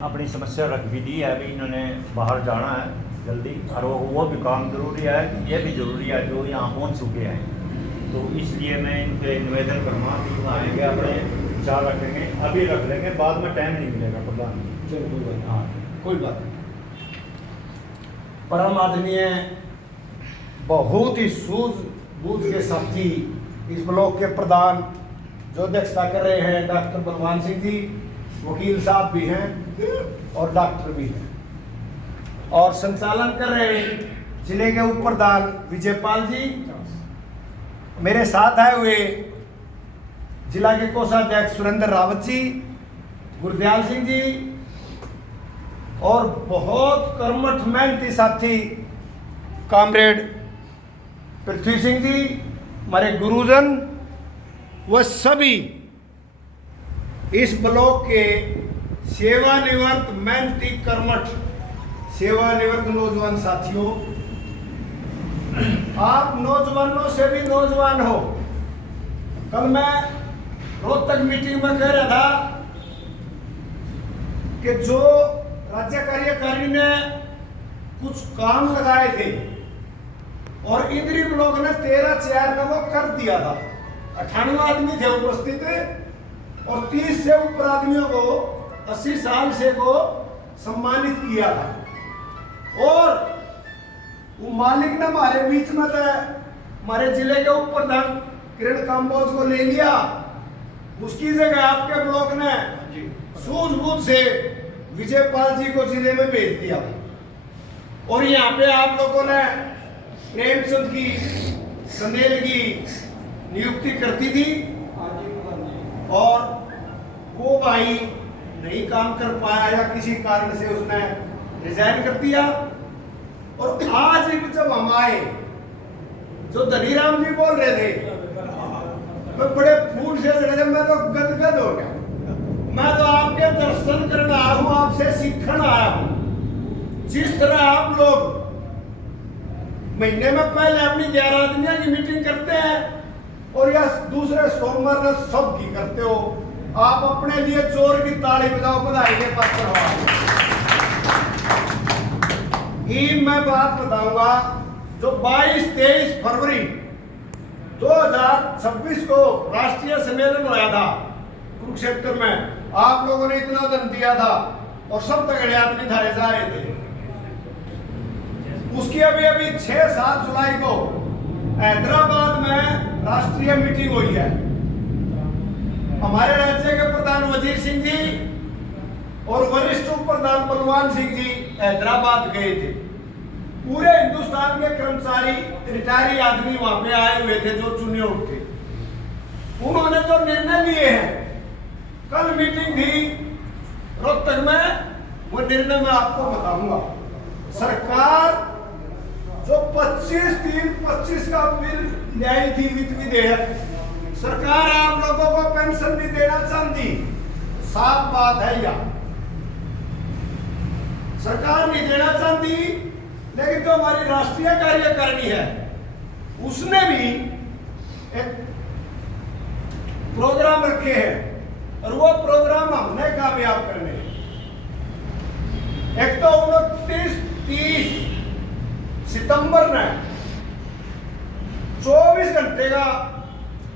अपनी समस्या रख भी दी है। अभी इन्होंने बाहर जाना है जल्दी, और वो भी काम ज़रूरी है, ये भी ज़रूरी है जो यहाँ पहुँच चुके हैं। तो इसलिए मैं इनके निवेदन करूँगा कि वो आएंगे, अपने विचार रखेंगे, अभी रख लेंगे, बाद में टाइम नहीं मिलेगा प्रधान। चलो कोई बात, हाँ कोई बात नहीं। परम आदरणीय बहुत ही सूझबूझ के साथी इस ब्लॉक के प्रधान जो अध्यक्षता कर रहे हैं डॉक्टर बलवान सिंह जी, वकील साहब भी हैं और डॉक्टर भी हैं, और संचालन कर रहे हैं जिले के उप प्रधान विजयपाल जी, मेरे साथ आए हुए जिला के कोषाध्यक्ष सुरेंद्र रावत जी, गुरदयाल सिंह जी, और बहुत कर्मठ मेहनती साथी कामरेड पृथ्वी सिंह जी, हमारे गुरुजन व सभी इस ब्लॉक के सेवानिवृत्त मेहनती कर्मठ सेवानिवृत्त नौजवान साथियों, आप नौजवानों से भी नौजवान हो। कल मैं रोहतक मीटिंग में कह रहा था कि जो राज्य कार्यकारिणी ने कुछ काम लगाए थे और इंद्री ब्लॉक ने 13 चेयर का वो कर दिया था, 98 आदमी थे उपस्थित, और 30 से ऊपर आदमियों को 80 साल से को सम्मानित किया था। और वो मालिक ने हमारे बीच में तो हमारे जिले के उप प्रधान किरण काम्बोज को ले लिया, उसकी जगह आपके ब्लॉक ने सूझबूझ से विजयपाल जी को जिले में भेज दिया। और यहाँ पे आप लोगों ने प्रेमचंद की संदेल की नियुक्ति करती थी, और वो भाई नहीं काम कर पाया या किसी कारण से उसने रिजाइन कर दिया। और आज जब हम आए, जो धनीराम जी बोल रहे थे, मैं बड़े फूल से लड़े, मैं तो गदगद हो गया। मैं तो आपके दर्शन करने आया हूँ, आपसे सीखने आया हूँ। जिस तरह आप लोग महीने में पहले अपनी 11 आदमियों की मीटिंग करते हैं और या दूसरे सोमवार में सब की करते हो, आप अपने लिए जोर की ताली बजाओ, बधाई के पात्र हो। ये मैं बात बताऊंगा, जो 22-23 फरवरी 2026 को राष्ट्रीय सम्मेलन होया था कुरुक्षेत्र में, आप लोगों ने इतना धन दिया था और सब तगड़े आदमी थारे जा रहे थे। उसकी अभी 6-7 जुलाई को हैदराबाद में राष्ट्रीय मीटिंग हुई है। हमारे राज्य के प्रधान वजीर सिंह जी और वरिष्ठ उप प्रधान बलवान सिंह जी हैदराबाद गए थे। पूरे हिंदुस्तान के कर्मचारी रिटायरी आदमी वहां पे आए हुए थे जो चुने उठे। उन्होंने जो निर्णय लिए हैं, कल मीटिंग थी रोहतक में, वो निर्णय मैं आपको बताऊंगा। सरकार जो 25/3/25 का बिल लाई थी, वित्त विधेयक, सरकार आप लोगों को पेंशन भी देना चाहती, साफ बात है यह, सरकार नहीं देना चाहती। लेकिन जो हमारी राष्ट्रीय कार्यकारिणी है, उसने भी एक प्रोग्राम रखे हैं, और वो प्रोग्राम हमने कामयाब करने। एक तो 29-30 सितंबर में 24 घंटे का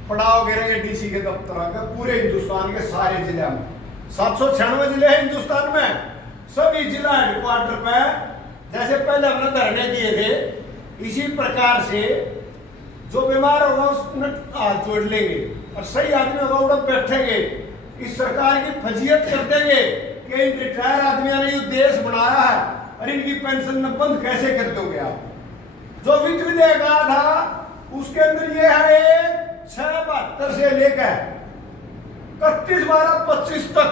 पड़ाव गिरेंगे डीसी के दफ्तर का, पूरे हिंदुस्तान के सारे जिले में। 796 जिले हैं हिंदुस्तान में, सभी जिला हेडक्वार्टर पे जैसे पहले हमने धरने दिए थे, इसी प्रकार से जो बीमार होगा उसने हाथ जोड़ लेंगे, और सही आदमी होगा उधर बैठेंगे, इस सरकार की फजीयत कर देंगे कि इन रिटायर आदमियों ने ये देश बनाया है और इनकी पेंशन न बंद कैसे कर दोगे आप। जो वित्त विधेयक आया था उसके अंदर ये है 6/72 से लेकर 31/12/25 तक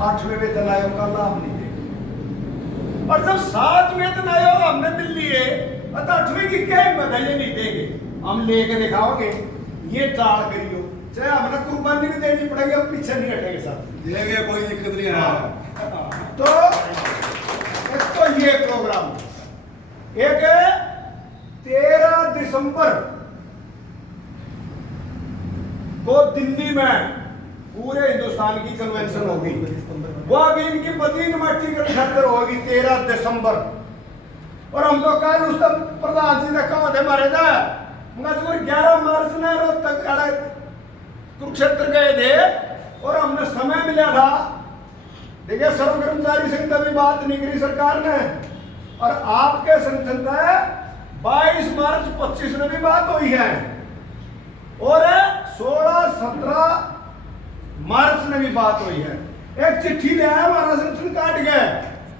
8वें वेतन आयोग का लाभ नहीं देंगे, और जब 7 वेतन आयोग हमने मिल लिए, 8वें की क्या हिम्मत है, ये नहीं देंगे। हम लेके दिखाओगे, ये टाल करियो, चाहे हमें कुर्बानी भी देनी पड़ेगी, अब पीछे नहीं हटेंगे साहब, देंगे, कोई दिक्कत नहीं है। तो एक तो ये प्रोग्राम, एक 13 दिसंबर को दिल्ली में पूरे हिंदुस्तान की कन्वेंशन होगी, वो अभी इनकी बदीन मट्टी के खतर होगी 13 दिसंबर। और हम तो कल उस तक प्रधान जी ने कहा थे मारे था मजबूर 11 मार्च ने तक कुरुक्षेत्र गए थे और हमने समय मिला था। देखिए सर्व कर्मचारी संघ तभी बात नहीं करी सरकार ने, और आपके संगठन में 22 मार्च 25 में भी बात हुई है, और 16-17 मार्च में भी बात हुई है। एक चिट्ठी ले आया हमारा संगठन काट गए,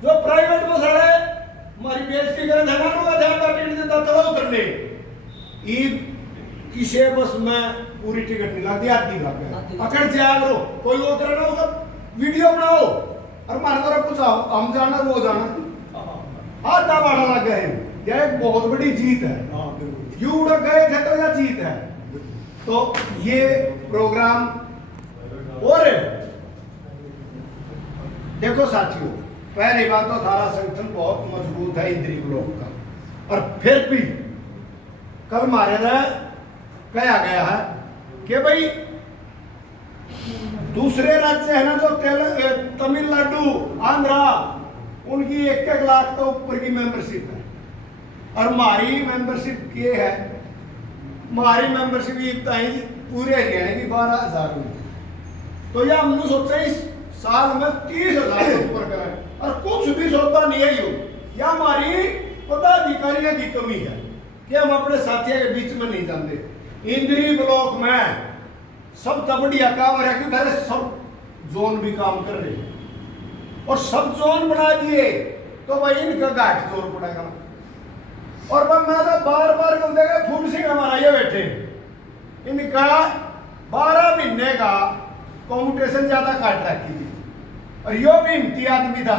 जो प्राइवेट बस है हमारी बेइज्जती करे धना लोग ध्यान टिकट देता तो उतरने ईद किसे बस में पूरी टिकट नहीं लगती, आधी लग गया अकड़ जागरो कोई उतरे ना उसका वीडियो बनाओ और मार दो कुछ हम जाना वो जाना आधा बाड़ा लग गए। यह एक बहुत बड़ी जीत है, यू उड़ गए थे तो यह जीत है। तो ये प्रोग्राम और देखो साथियों, पहली बात तो थारा संगठन बहुत मजबूत है इंद्री ब्लॉक का, और फिर भी कल मारे कहा गया है कि भाई दूसरे राज्य है ना जो तमिलनाडु आंध्रा, उनकी 1-1 लाख तो ऊपर की मेंबरशिप है, और हमारी मेंबरशिप ये है, हमारी मेंबरशिप पूरे हरियाणा की 12,000 हुई। तो यह हमने सोचा इस साल में 30,000 ऊपर करें, और कुछ भी सौदा नहीं है यह हमारी पदाधिकारियों की कमी है कि हम अपने साथियों के बीच में नहीं जानते। इंद्री ब्लॉक में सबसे बढ़िया काम है कि पहले सब जोन भी काम कर रहे हैं, और सब जोन बना दिए तो भाई इनका घाट जोर पड़ेगा। और मैं तो बार बार कहूँगा फूल सिंह हमारा ये बैठे, इनका 12 महीने का कॉम्पिटिशन ज्यादा काट रखी थी, और यो भी हिम्मती आदमी था,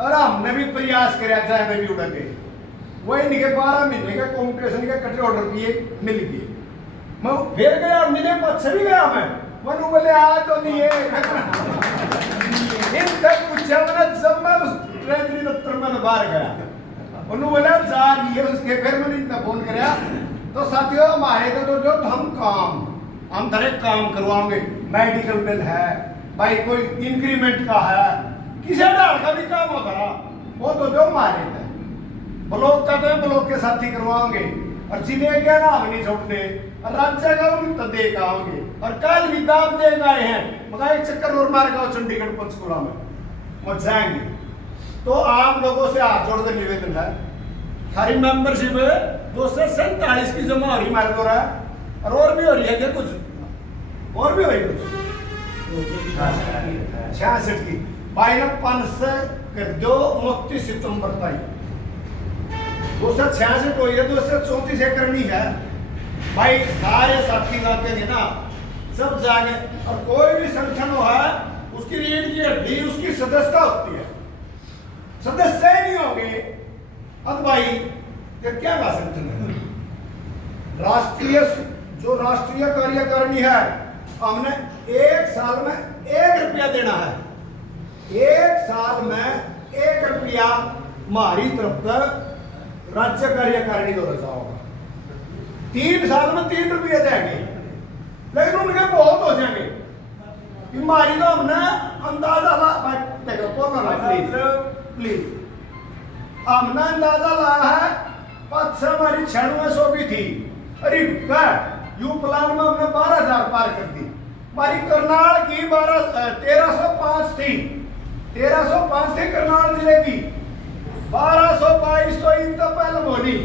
और हमने भी प्रयास कराया चाहे मैं भी उड़ गए। वही इनके 12 महीने का कॉम्पिटिशन के कटे ऑर्डर किए मिल गए। मैं फिर गया, मिले पक्ष भी गया मैं, मनु बोले आ तो नहीं है इन तक पूछा मैंने, जब मैं उस ट्रेजरी दफ्तर में बाहर गया मनु बोला जा रही है उसके, फिर मैंने इतना फोन कराया। तो साथियों हमारे तो जो हम तरह काम करवाएंगे, मेडिकल बिल है भाई, कोई इंक्रीमेंट का है, किसी डाल का भी काम होगा वो तो जो हमारे थे। ब्लॉक का तो ब्लॉक के साथ ही करवाएंगे, और जिले के ना हम नहीं छोड़ते, और राज्य का उन तो दे आएंगे। और कल भी दाब दे गए हैं, मगर एक चक्कर और मार गया चंडीगढ़ पंचकुला में वो जाएंगे। तो आप लोगों से हाथ जोड़कर निवेदन है, हमारी मेंबरशिप 247 की जमा हो रही हमारे द्वारा, और भी हो रही है क्या कुछ, और भी हो रही है कुछ 66 की भाई ने 5 से कर दो 29 सितंबर तक 266 हुई है, 234 से करनी है भाई। सारे साथी जाते हैं ना सब जागे, और कोई भी संगठन हो है उसकी रीढ़ की हड्डी उसकी सदस्यता होती है, सदस्य नहीं होंगे अब भाई ये क्या का संगठन है। राष्ट्रीय कार्यकारिणी है, हमने 1 साल में 1 रुपया देना है, 1 साल में 1 रुपया हमारी तरफ तक राज्य कार्यकारिणी को रचा होगा। 3 साल में 3 रुपये जाएंगे, लेकिन उनके बहुत हो जाएंगे। हमारी तो हमने अंदाजा प्लीज हमने अंदाजा लाया है 5 हमारी 9600 भी थी, अरे यू प्लान में हमने 12,000 पार कर दी। हमारी करनाल की 1305 थी, 1305 थी करनाल जिले की, 1222 तो इनका पहले बोली,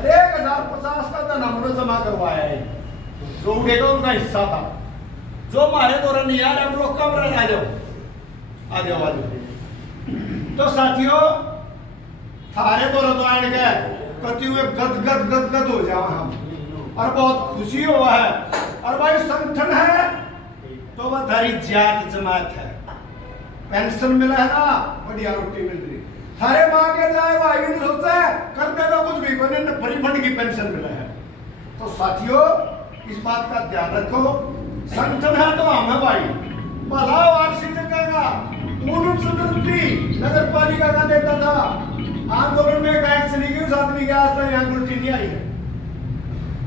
1050 का धन हमने जमा करवाया है, जो उठेगा उनका हिस्सा था, जो हमारे द्वारा नहीं आ रहा हम लोग कम रह आ जाओ। तो साथियों थारे द्वारा तो आने गए कति हुए गद हो जाओ हम, और बहुत खुशी हुआ है। और भाई संगठन है तो वह थारी जात जमात है, पेंशन मिला है ना, बढ़िया रोटी मिल रही, थारे माँ के जाए भाई भी नहीं सोचता है करते तो कुछ भी कोई फ्री फंड की पेंशन मिला है। तो साथियों इस बात का ध्यान रखो, संगठन है तो हम है भाई, भला वार्षिक कहेगा नगर पालिका का देता था, आंदोलन में गैस चली गई, उस आदमी के आस में यहाँ उल्टी नहीं आई है।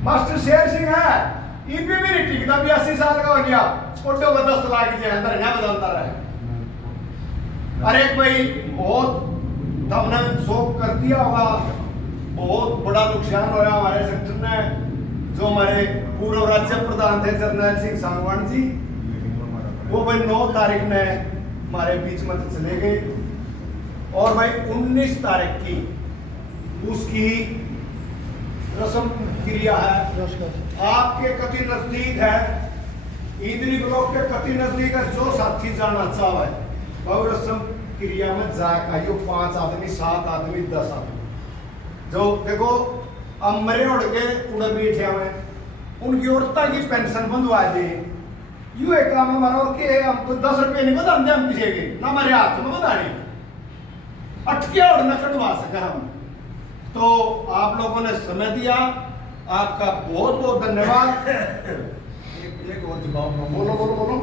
मास्टर शेर सिंह है, ईपी भी नहीं टिकता, 82 साल का हो गया, छोटे को 10 लाख के अंदर ना बदलता रहे। अरे भाई बहुत हमने शोक कर दिया होगा, बहुत बड़ा नुकसान होया हमारे सेक्टर में। जो हमारे पूर्व राज्य प्रधान थे जरनैल सिंह सांगवान जी, वो भाई 9 तारीख ने हमारे बीच में चले गए। और भाई 19 तारीख की उसकी रस्म क्रिया है, आपके कति नजदीक है, इंद्री ब्लॉक के कति नजदीक है। जो साथी जाना चाहे वो रस्म क्रिया में जाकर, यो 5 आदमी 7 आदमी 10 आदमी जो देखो अमरे उड़ के उड़ बैठे हुए, उनकी औरता की पेंशन बंधवा दे। यू एक काम हमारा कि हम तो 10 रुपये नहीं बता हम पीछे के ना हमारे हाथ में बताने अटके और न कटवा सके हम। तो आप लोगों ने समय दिया, आपका बहुत बहुत धन्यवाद। एक और जवाब बोलो बोलो बोलो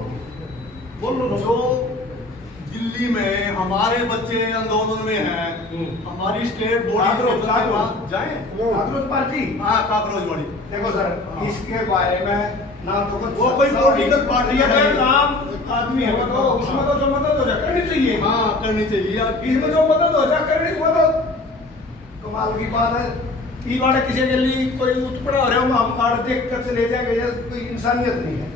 बोलो। जो दिल्ली में हमारे बच्चे आंदोलन में हैं, हमारी स्टेट बॉडी जाए कांग्रेस पार्टी, हाँ काकरोच बॉडी। देखो सर इसके बारे में ना तो वो कोई पॉलिटिकल पार्टी है, नाम आदमी है तो उसमें तो जो मदद हो जाए करनी चाहिए। हाँ करनी चाहिए। इसमें जो मदद हो जाए करनी, वो तो कमाल की बात है। ई बार किसी के लिए कोई उत्पड़ा हो रहा है, हम कार्ड देख कर चले जाएंगे, ये कोई इंसानियत नहीं है।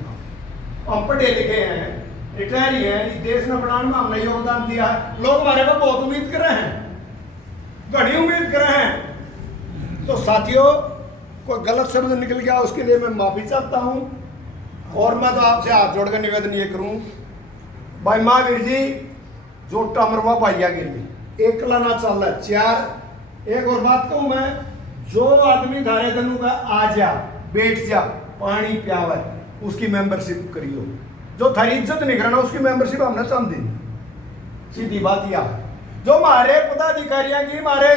हम पढ़े लिखे हैं, रिटायर ही हैं, इस देश में बनाने में हमने योगदान दिया है। लोग हमारे पर बहुत उम्मीद कर रहे हैं, बड़ी उम्मीद कर रहे हैं। तो साथियों, कोई गलत शब्द निकल गया उसके लिए मैं माफी चाहता हूं। और मैं तो आपसे हाथ जोड़कर निवेदन ये करूं, भाई महावीर जी जो टमरवा पाइया के लिए एकला ना चल रहा 4। एक और बात कहूं मैं, जो आदमी धारे धनु का आ जा बैठ जा पानी प्यावे उसकी मेंबरशिप करियो। जो थारी इज्जत नहीं करना उसकी मेंबरशिप हमने समझी, सीधी बात यह है। जो हमारे पदाधिकारियों की हमारे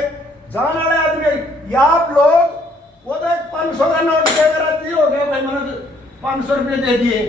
जान वाले आदमी या आप लोग वो तो 500 का नोट देकर आती हो गया भाई, मैंने 500 रुपये दे दिए।